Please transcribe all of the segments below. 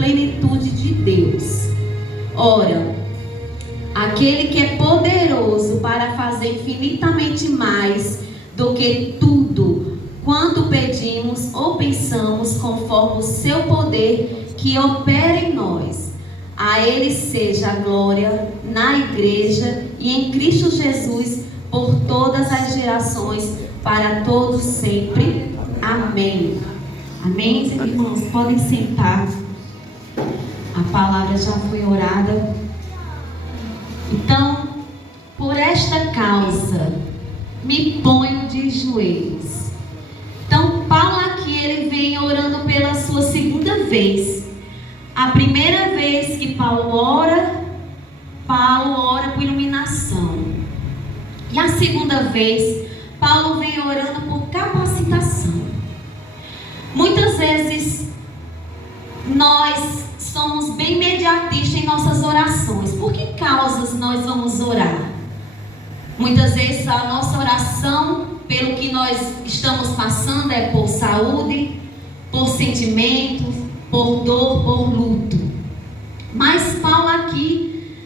plenitude de Deus. Ora, aquele que é poderoso para fazer infinitamente mais do que tudo quanto pedimos ou pensamos, conforme o seu poder que opera em nós. A Ele seja a glória na Igreja e em Cristo Jesus por todas as gerações, para todos sempre. Amém. Amém, irmãos? Podem sentar. A palavra já foi orada. Então, por esta causa, me ponho de joelhos. Então, Paulo aqui, ele vem orando pela sua segunda vez. A primeira vez que Paulo ora por iluminação. E a segunda vez, Paulo vem orando por capacitação. Muitas vezes, nós somos bem imediatistas em nossas orações. Por que causas nós vamos orar? Muitas vezes a nossa oração, pelo que nós estamos passando, é por saúde, por sentimentos, por dor, por luto. Mas Paulo aqui,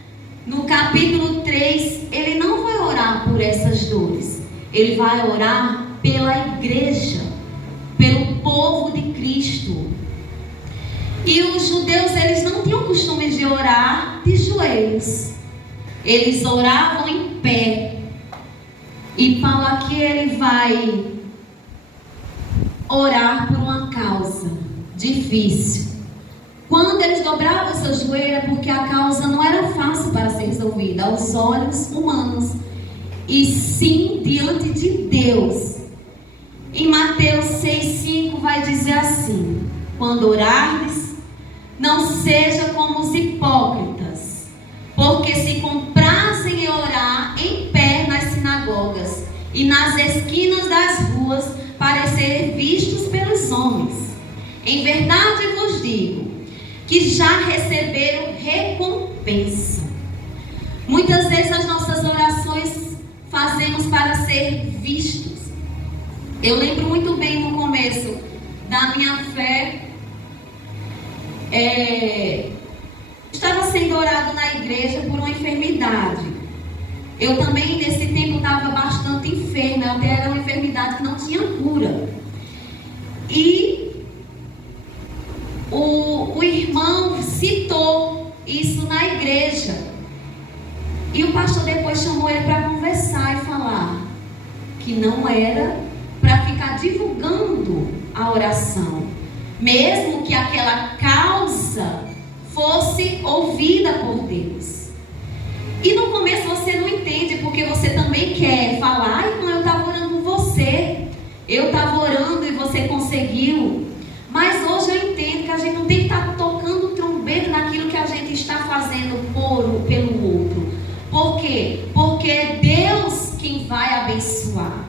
no capítulo 3, ele não vai orar por essas dores. Ele vai orar pela igreja, pelo povo de Cristo. E os judeus, eles não tinham costume de orar de joelhos. Eles oravam em pé. E Paulo aqui, ele vai orar por uma causa difícil. Quando eles dobravam seus joelhos, é porque a causa não era fácil para ser resolvida aos olhos humanos, e sim diante de Deus. Em Mateus 6,5 vai dizer assim: quando orardes, não seja como os hipócritas, porque se comprazem em orar em pé nas sinagogas e nas esquinas das ruas, para serem vistos pelos homens. Em verdade vos digo que já receberam recompensa. Muitas vezes as nossas orações fazemos para ser vistos. Eu lembro muito bem no começo da minha fé, estava sendo orado na igreja por uma enfermidade. Eu também nesse tempo estava bastante enferma, até era uma enfermidade que não tinha cura. E o irmão citou isso na igreja. E o pastor depois chamou ele para conversar e falar que não era para ficar divulgando a oração, mesmo que aquela causa fosse ouvida por Deus. E no começo você não entende, porque você também quer falar: ai, irmão, eu estava orando por você, eu estava orando e você conseguiu. Mas hoje eu entendo que a gente não tem que estar tocando trombeta naquilo que a gente está fazendo pelo outro. Por quê? Porque é Deus quem vai abençoar.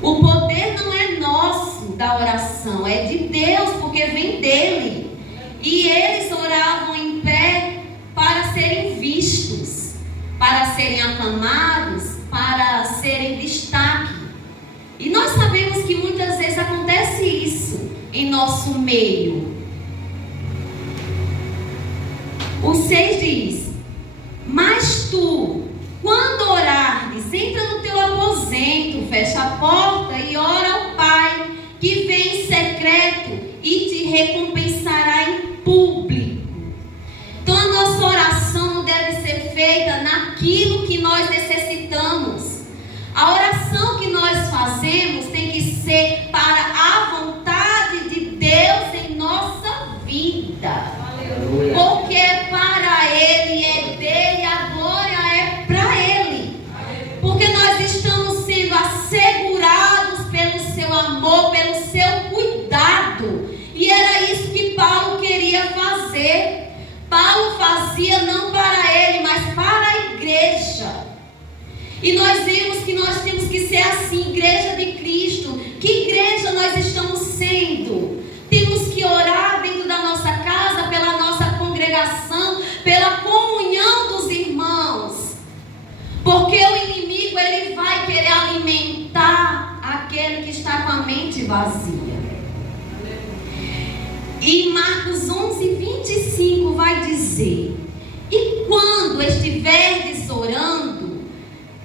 O poder não é nosso da oração, é de Deus, porque vem dele. E eles oravam em pé para serem vistos, para serem aclamados, para serem destaque. E nós sabemos que muitas vezes acontece isso em nosso meio. O 6 diz: mas tu, quando orares, entra no teu aposento, fecha a porta e ora ao Pai, que vem em secreto e te recompensará em público. Então a nossa oração não deve ser feita naquilo que nós necessitamos. A oração que nós fazemos tem que ser para a vontade de Deus em nossa vida. Aleluia. Porque é para Ele, é dele, a glória é para Ele. Porque nós estamos sendo assegurados pelo seu amor, pelo seu cuidado. E era isso que Paulo queria fazer. Paulo fazia não para ele, mas para a igreja. E nós vemos que nós temos que ser assim, igreja de Cristo. Que igreja nós estamos sendo? Temos que orar dentro da nossa casa, pela nossa congregação, pela comunhão dos irmãos. Porque o inimigo, ele vai querer alimentar aquele que está com a mente vazia. E Marcos 11:25 vai dizer: e quando estiverdes orando,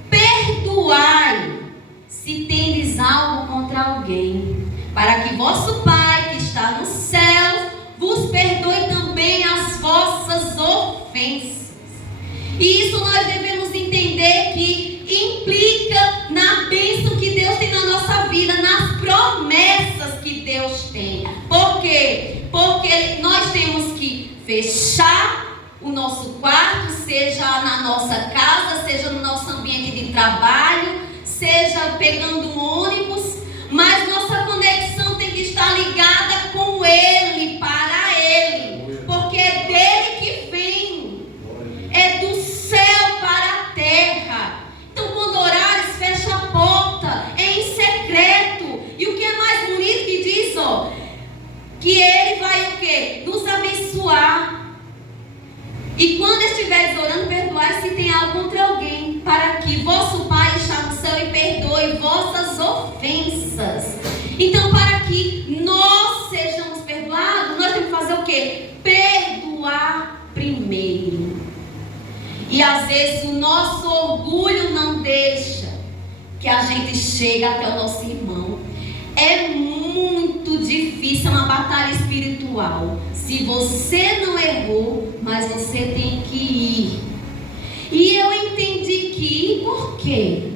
perdoai se tendes algo contra alguém, para que vosso Pai que está no céu vos perdoe também as vossas ofensas. E isso nós devemos entender que implica na bênção que Deus tem na nossa vida, nas promessas que Deus tem. Por quê? Porque nós temos que fechar o nosso quarto, seja na nossa casa, seja no nosso ambiente de trabalho, seja pegando um ônibus, mas nossa conexão tem que estar ligada com Ele, para Ele, porque é dele que vem, é do céu para a terra. Então, quando orares, fecha a porta, é em secreto. E o que é mais bonito que diz, ó, que Ele vai o quê? Nos abençoar. E quando estiveres orando, perdoai se tem algo contra alguém, para que vosso Pai está no céu e perdoe vossas ofensas. Então, para que nós sejamos perdoados, nós temos que fazer o quê? Perdoar primeiro. E às vezes o nosso orgulho não deixa que a gente chegue até o nosso irmão. É muito difícil, é uma batalha espiritual. Se você não errou, mas você tem que ir. E eu entendi que ir por quê?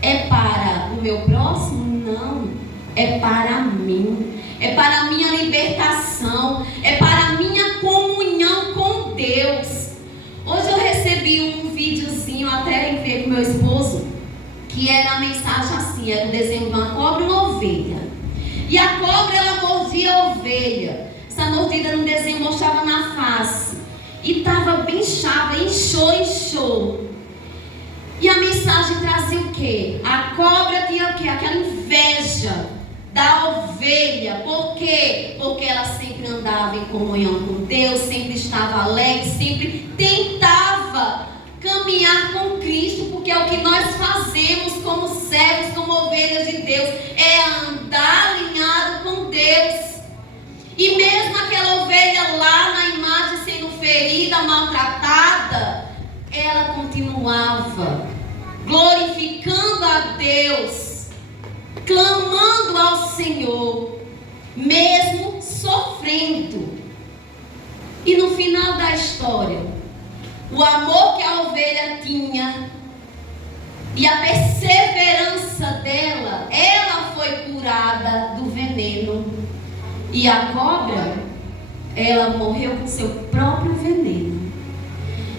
É para o meu próximo? Não. É para mim. É para a minha libertação. É para a minha comunhão com Deus. Hoje eu recebi um videozinho, até enviei para o meu esposo, que era a mensagem assim, era o desenho de uma cobra e uma ovelha. E a cobra, ela mordia a ovelha. Essa mordida no desenho mostrava na face. E estava bem inchada, inchou. E a mensagem trazia o quê? A cobra tinha o quê? Aquela inveja da ovelha. Por quê? Porque ela sempre andava em comunhão com Deus, sempre estava alegre, sempre tentava caminhar com Cristo, porque é o que nós fazemos como servos, como ovelhas de Deus, é andar alinhado com Deus. E mesmo aquela ovelha lá na imagem sendo ferida, maltratada, ela continuava glorificando a Deus, clamando ao Senhor, mesmo sofrendo. E no final da história, o amor que a ovelha tinha e a perseverança dela, ela foi curada do veneno. E a cobra, ela morreu com seu próprio veneno.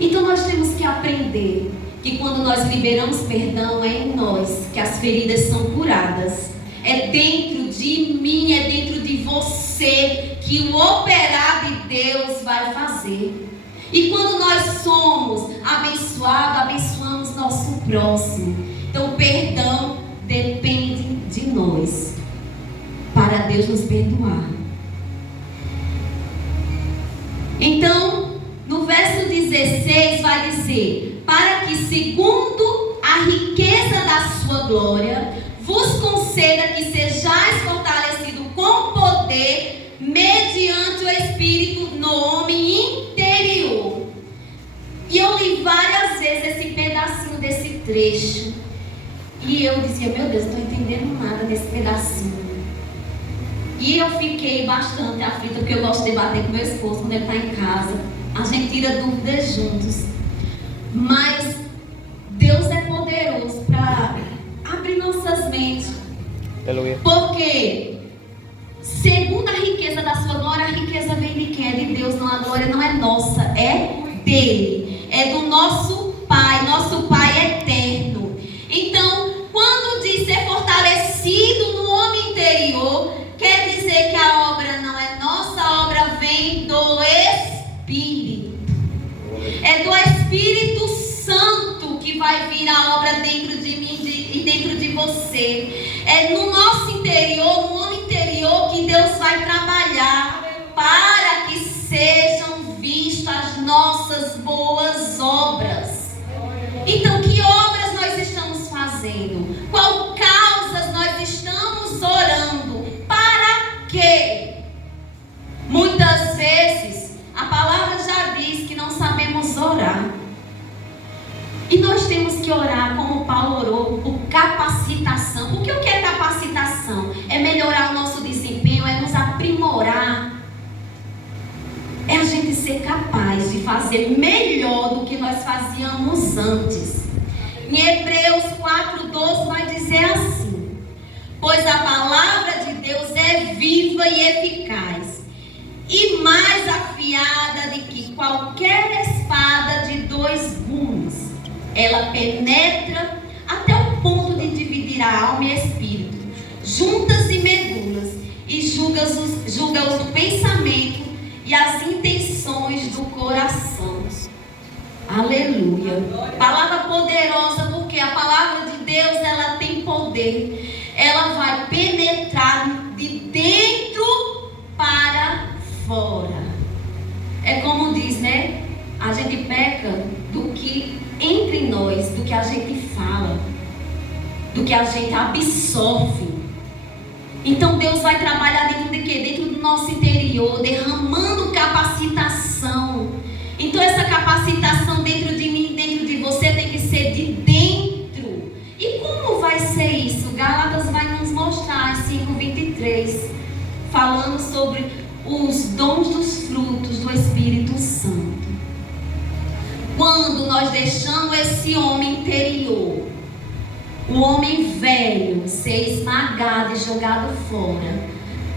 Então nós temos que aprender que quando nós liberamos perdão, é em nós que as feridas são curadas. É dentro de mim, é dentro de você que o operar de Deus vai fazer. E quando nós somos abençoados, abençoamos nosso próximo. Então o perdão depende de nós, para Deus nos perdoar. Então, no verso 16 vai dizer: para que segundo a riqueza da sua glória, vos conceda que sejais fortalecidos com poder, mediante o Espírito no homem interior. E eu li várias vezes esse pedacinho desse trecho. E eu dizia: meu Deus, não estou entendendo nada desse pedacinho. E eu fiquei bastante aflita, porque eu gosto de debater com meu esposo quando ele está em casa. A gente tira dúvidas juntos. Mas Deus é poderoso para abrir nossas mentes. Aleluia. Porque segundo a riqueza da sua glória, a riqueza vem de quem? É de Deus, não, a glória não é nossa, é dele. É do nosso Pai, nosso Pai eterno. Então, quando diz ser fortalecido no homem interior, quer dizer que a obra não é nossa, a obra vem do Espírito. É do Espírito Santo que vai vir a obra dentro de mim e dentro de você. É no nosso interior, no homem interior, que Deus vai trabalhar para que sejam vistas as nossas boas obras. Então, que obras nós estamos fazendo? Qual causas nós estamos orando? Para quê? E nós temos que orar como Paulo orou, por capacitação. Porque o que é capacitação? É melhorar o nosso desempenho, é nos aprimorar. É a gente ser capaz de fazer melhor do que nós fazíamos antes. Em Hebreus 4:12 vai dizer assim: pois a palavra de Deus é viva e eficaz, e mais afiada do que qualquer espada de 2 gumes. Ela penetra até o ponto de dividir a alma e espírito, juntas e medulas, e julga os pensamentos e as intenções do coração. Aleluia. Palavra poderosa, porque a palavra de Deus, ela tem poder. Ela vai penetrar de dentro para fora. É como diz, né? A gente peca do que entre nós, do que a gente fala, do que a gente absorve. Então Deus vai trabalhar dentro de quê? Dentro do nosso interior, derramando capacitação. Então essa capacitação dentro de mim, dentro de você, tem que ser de dentro. E como vai ser isso? Gálatas vai nos mostrar em 5:23, falando sobre os dons dos frutos do Espírito Santo. Quando nós deixamos esse homem interior, o homem velho, ser esmagado e jogado fora,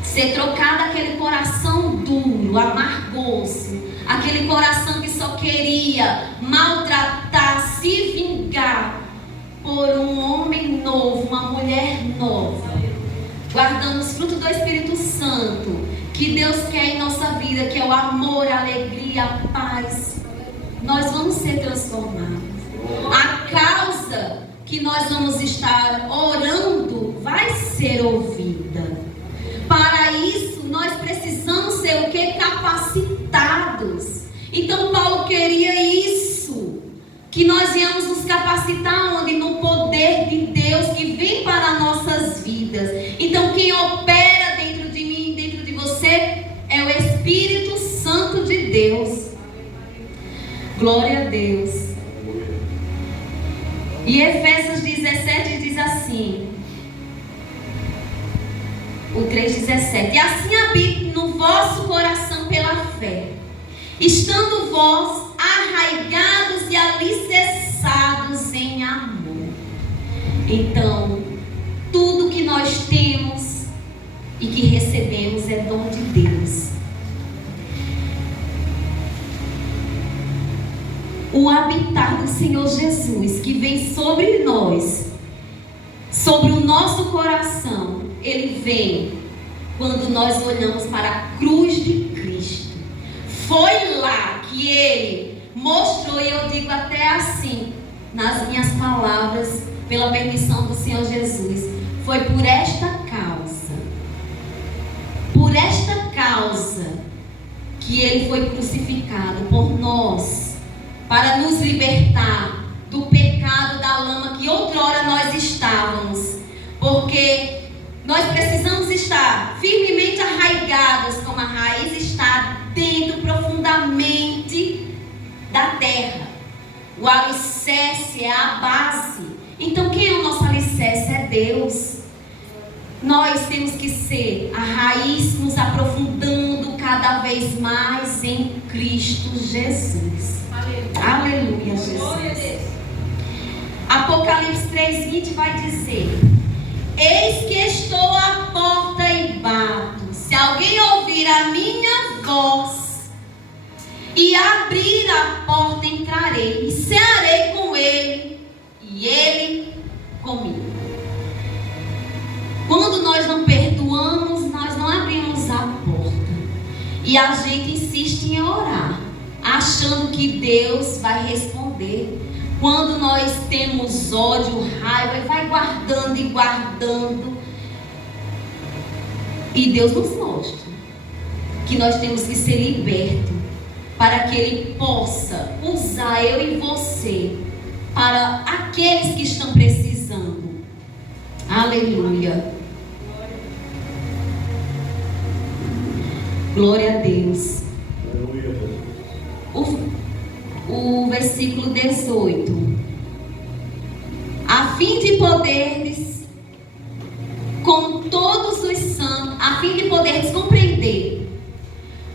ser trocado aquele coração duro, amargoso, aquele coração que só queria maltratar, se vingar, por um homem novo, uma mulher nova, guardando os frutos do Espírito Santo, que Deus quer em nossa vida, que é o amor, a alegria, a paz. Nós vamos ser transformados. A causa que nós vamos estar orando vai ser ouvida. Para isso, nós precisamos ser o que? Capacitados. Então, Paulo queria isso. Que nós íamos nos capacitar onde? No poder de Deus que vem para nossas vidas. Então, quem opera dentro de mim, dentro de você, é o Espírito Santo de Deus. Glória a Deus. E Efésios 17 diz assim, o 3:17: e assim habite no vosso coração pela fé, estando vós arraigados e alicerçados em amor. Então, tudo que nós temos e que recebemos é dom de Deus. O habitar do Senhor Jesus, que vem sobre nós, sobre o nosso coração, ele vem quando nós olhamos para a cruz de Cristo. Foi lá que ele mostrou, e eu digo até assim, nas minhas palavras, pela permissão do Senhor Jesus, foi por esta causa que ele foi crucificado por nós, para nos libertar do pecado, da lama que outrora nós estávamos. Porque nós precisamos estar firmemente arraigados, como a raiz está dentro profundamente da terra. O alicerce é a base. Então quem é o nosso alicerce? É Deus. Nós temos que ser a raiz, nos aprofundando cada vez mais em Cristo Jesus. Aleluia, Jesus. Apocalipse 3:20 vai dizer: eis que estou à porta e bato. Se alguém ouvir a minha voz e abrir a porta, entrarei e cearei com ele e ele comigo. Quando nós não perdoamos, nós não abrimos a porta. E a gente insiste em orar, achando que Deus vai responder. Quando nós temos ódio, raiva, e vai guardando e guardando. E Deus nos mostra que nós temos que ser libertos, para que Ele possa usar eu e você para aqueles que estão precisando. Aleluia. Glória a Deus. O versículo 18 poderdes com todos os santos, a fim de poderdes compreender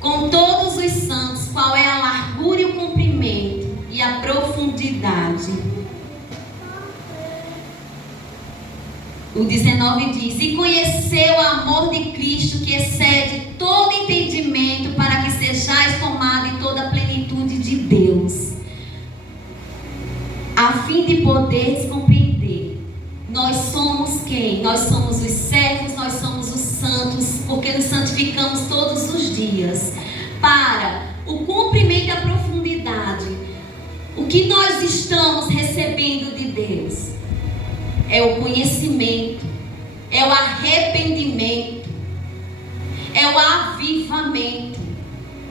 com todos os santos qual é a largura e o comprimento e a profundidade. O 19 diz: e conheceu o amor de Cristo que excede todo entendimento, para que sejais tomados em toda a plenitude de Deus, a fim de poderes compreender. Nós somos quem? Nós somos os servos, nós somos os santos, porque nos santificamos todos os dias, para o comprimento e a profundidade. O que nós estamos recebendo de Deus é o conhecimento, é o arrependimento, é o avivamento.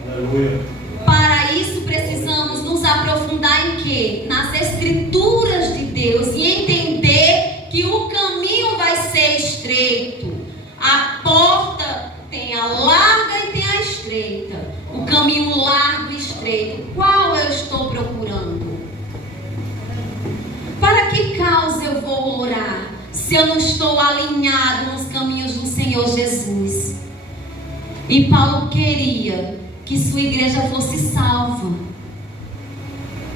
Aleluia. Para isso precisamos nos aprofundar em quê? Nas Escrituras de Deus e entender que o caminho vai ser estreito. A porta tem a larga e tem a estreita. O caminho largo e estreito, qual eu estou procurando? Para que causa eu vou orar se eu não estou alinhado nos caminhos do Senhor Jesus? E Paulo queria que sua igreja fosse salva.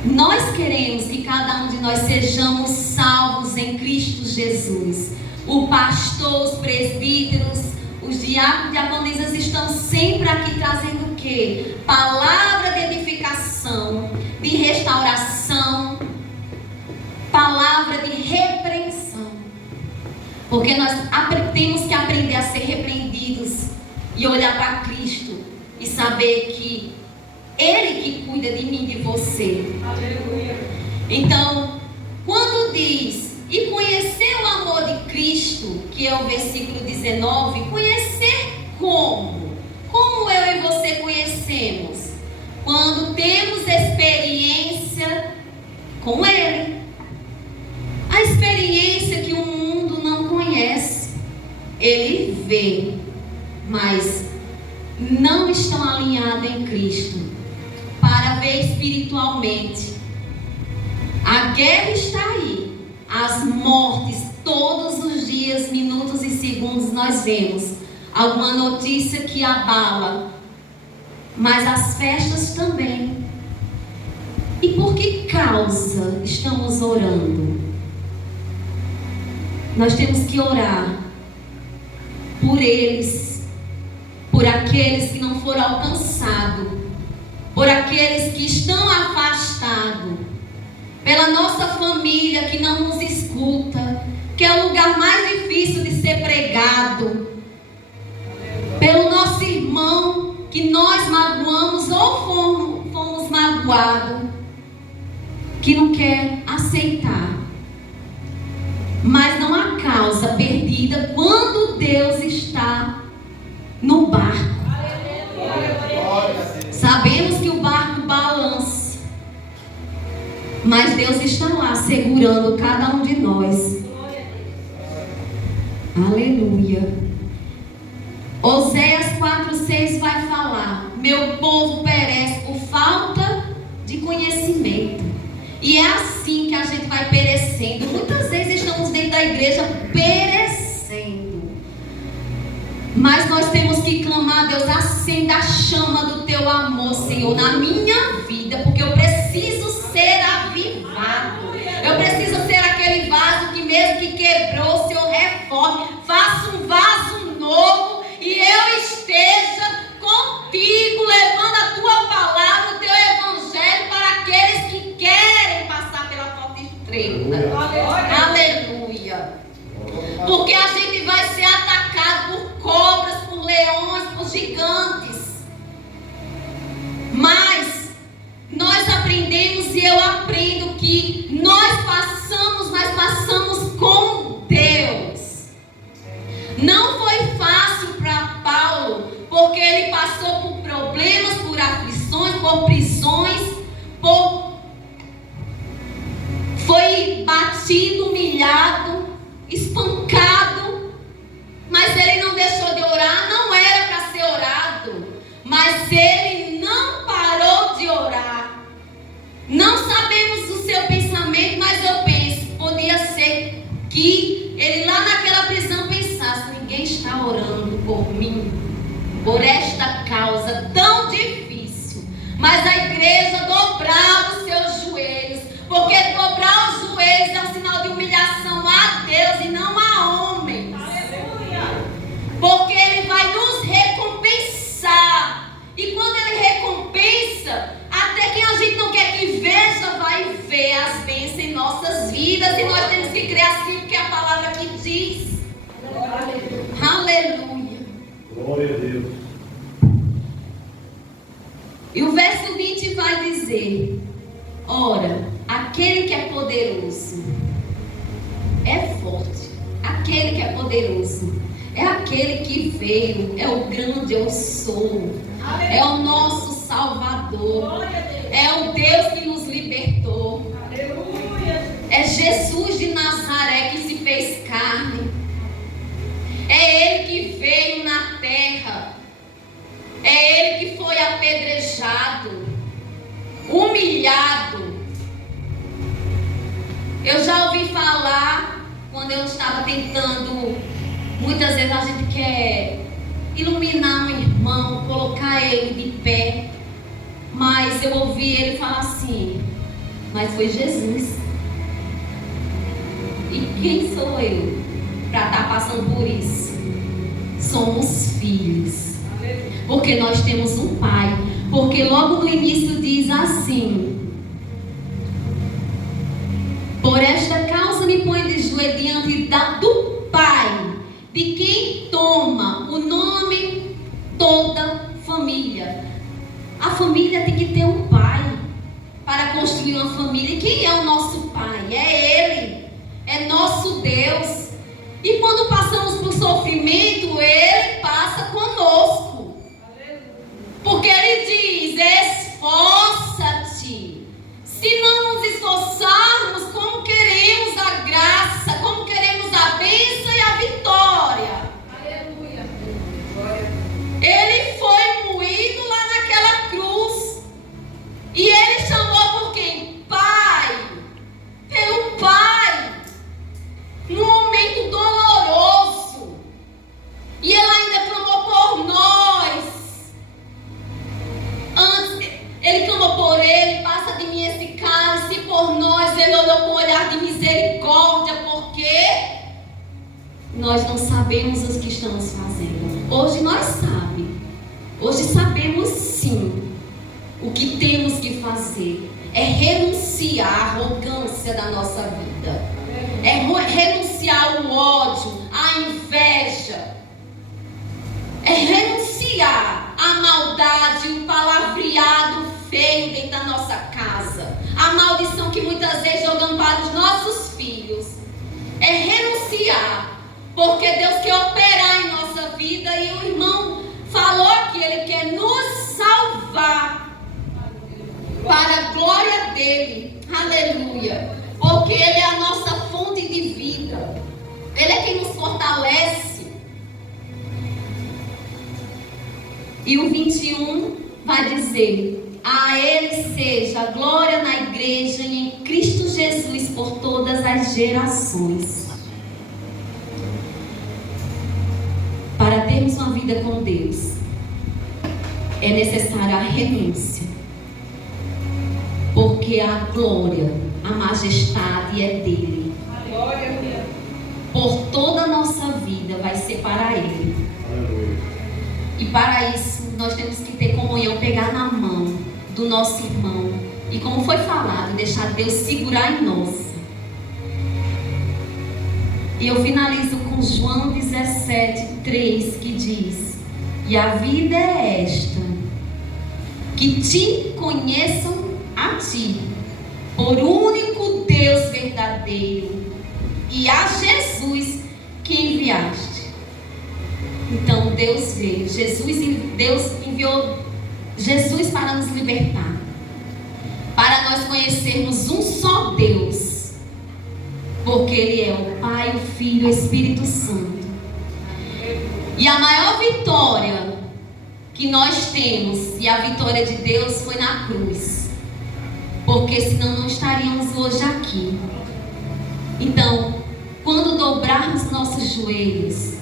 Nós queremos que cada um de nós sejamos salvos em Cristo Jesus. O pastor, os presbíteros, os diáconos e diaconisas estão sempre aqui trazendo o quê? Palavra de edificação, de restauração, palavra de repreensão. Porque nós temos que aprender a ser repreendidos e olhar para Cristo e saber que Ele que cuida de mim e de você. Aleluia. Então, quando diz e conhecer o amor de Cristo, que é o versículo 19, conhecer como? Como eu e você conhecemos? Quando temos experiência com Ele. A experiência que o mundo não conhece. Ele vê, mas não estão alinhados em Cristo para ver espiritualmente. A guerra está aí. As mortes, todos os dias, minutos e segundos, nós vemos alguma notícia que abala. Mas as festas também. E por que causa estamos orando? Nós temos que orar por eles, por aqueles que não foram alcançados, por aqueles que estão afastados, pela nossa família que não nos escuta, que é o lugar mais difícil de ser pregado, pelo nosso irmão que nós magoamos ou fomos magoados, que não quer aceitar. Mas não há causa perdida quando Deus está no barco. Sabemos que o barco balança, mas Deus está lá segurando cada um de nós. Aleluia. Oséias 4:6 vai falar: meu povo perece por falta de conhecimento. E é assim que a gente vai perecendo. Muitas vezes estamos dentro da igreja perecendo. Mas nós temos que clamar: Deus, acenda a chama do teu amor, Senhor, na minha vida, porque eu preciso ser avivado. Eu preciso ser aquele vaso que mesmo que quebrou, o Senhor reforme, faça um vaso novo e eu esteja contigo, levando a tua palavra, o teu evangelho para aqueles que querem passar pela porta estreita. Aleluia. Porque a gente vai ser atacado por cobras, por leões, por gigantes. Mas nós aprendemos e eu aprendo que nós passamos, mas passamos com Deus. Não foi fácil para Paulo, porque ele passou por problemas, por aflições, por prisões, foi batido, humilhado, espancado, mas ele não deixou de orar. Não era para ser orado, mas ele não parou de orar. Não sabemos o seu pensamento, mas eu penso, podia ser que por esta causa tão difícil. Mas a igreja dobrava os seus joelhos, porque dobrar os joelhos é um sinal de humilhação a Deus e não a homens. Porque Ele vai nos recompensar. E quando Ele recompensa, até quem a gente não quer que veja, vai ver as bênçãos em nossas vidas. E nós temos que crer assim, porque é a palavra que diz. Aleluia. Glória a Deus. E o verso 20 vai dizer: ora, aquele que é poderoso é forte. Aquele que é poderoso é aquele que veio, é o grande eu sou, é o nosso Salvador, é o Deus que nos libertou, é Jesus de Nazaré que se fez carne, é Ele que veio na terra, é Ele que foi apedrejado, humilhado. Eu já ouvi falar, quando eu estava tentando, muitas vezes a gente quer iluminar um irmão, colocar ele de pé, mas eu ouvi ele falar assim: mas foi Jesus. E quem sou eu para estar passando por isso? Somos filhos, porque nós temos um Pai. Porque logo no início diz assim: por esta causa me ponho de joelho diante do Pai, de quem toma o nome toda família. A família tem que ter um pai para construir uma família. E quem é o nosso pai? É Ele, é nosso Deus. E quando passamos por sofrimento, Ele passa conosco. Porque Ele diz: esforça-te. Se não nos esforçarmos, como queremos a graça, como queremos a bênção e a vitória? Aleluia. Ele foi moído lá naquela cruz. E Ele chamou por quem? Pai. Pelo Pai. Num momento doloroso. E Ele ainda clamou por nós. Antes, Ele clamou por Ele: passa de mim esse cálice. Por nós, Ele olhou com um olhar de misericórdia, porque nós não sabemos o que estamos fazendo. Hoje nós sabemos. Hoje sabemos sim o que temos que fazer. É renunciar à arrogância da nossa vida. É renunciar ao ódio, à inveja. É renunciar à maldade, o palavreado feio dentro da nossa casa. A maldição que muitas vezes jogamos para os nossos filhos. É renunciar, porque Deus quer operar em nossa vida. E o irmão falou que Ele quer nos salvar para a glória dEle. Aleluia. Porque Ele é a nossa fonte de vida. Ele é quem nos fortalece. E o 21 vai dizer: a Ele seja a glória na igreja e em Cristo Jesus por todas as gerações. Para termos uma vida com Deus, é necessária a renúncia. Porque a glória, a majestade é dEle. Por toda a nossa vida vai ser para Ele. E para isso nós temos que ter comunhão, pegar na mão do nosso irmão. E como foi falado, deixar Deus segurar em nós. E eu finalizo com João 17:3, que diz: e a vida é esta, que te conheçam a ti, por único Deus verdadeiro, e a Jesus que enviaste. Então Deus veio, Deus enviou Jesus para nos libertar, para nós conhecermos um só Deus, porque Ele é o Pai, o Filho e o Espírito Santo. E a maior vitória que nós temos, e a vitória de Deus, foi na cruz, porque senão não estaríamos hoje aqui. Então, quando dobrarmos nossos joelhos,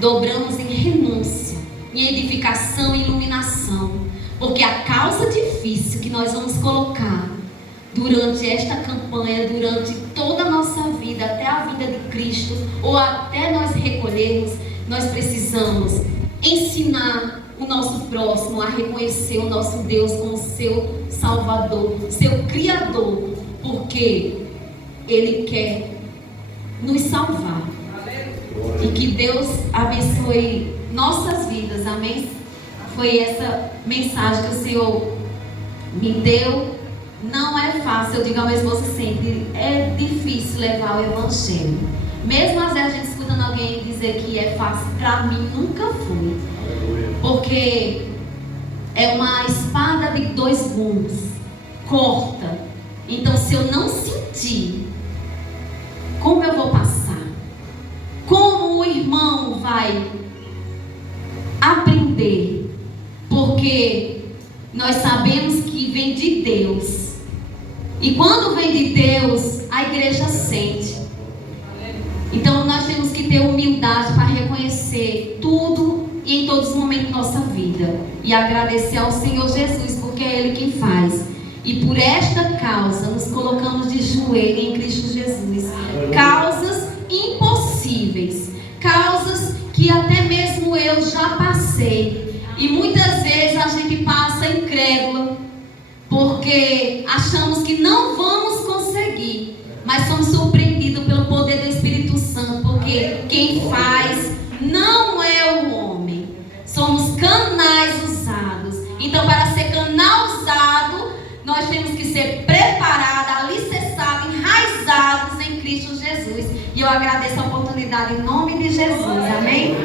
dobramos em renúncia, em edificação e iluminação. Porque a causa difícil que nós vamos colocar durante esta campanha, durante toda a nossa vida, até a vida de Cristo, ou até nós recolhermos, nós precisamos ensinar o nosso próximo a reconhecer o nosso Deus como seu Salvador, seu Criador, porque Ele quer nos salvar. E que Deus abençoe nossas vidas, amém? Foi essa mensagem que o Senhor me deu. Não é fácil, eu digo ao meu esposo sempre, é difícil levar o Evangelho. Mesmo às vezes a gente escutando alguém dizer que é fácil, para mim nunca foi. Porque é uma espada de 2 gumes, corta. Então se eu não sentir, como eu vou passar? Como o irmão vai aprender? Porque nós sabemos que vem de Deus. E quando vem de Deus, a igreja sente. Então nós temos que ter humildade para reconhecer tudo e em todos os momentos da nossa vida. E agradecer ao Senhor Jesus, porque é Ele quem faz. E por esta causa nos colocamos de joelho em Cristo Jesus. Causas impossíveis. Causas que até mesmo eu já passei. E muitas vezes a gente passa incrédula, porque achamos que não vamos conseguir, mas somos surpreendidos pelo poder do Espírito Santo, porque quem faz não é o homem, somos canais usados. Então, para ser canal usado, nós temos que ser preparados, alicerçados, enraizados em Cristo Jesus. E eu agradeço a oportunidade em nome de Jesus, amém?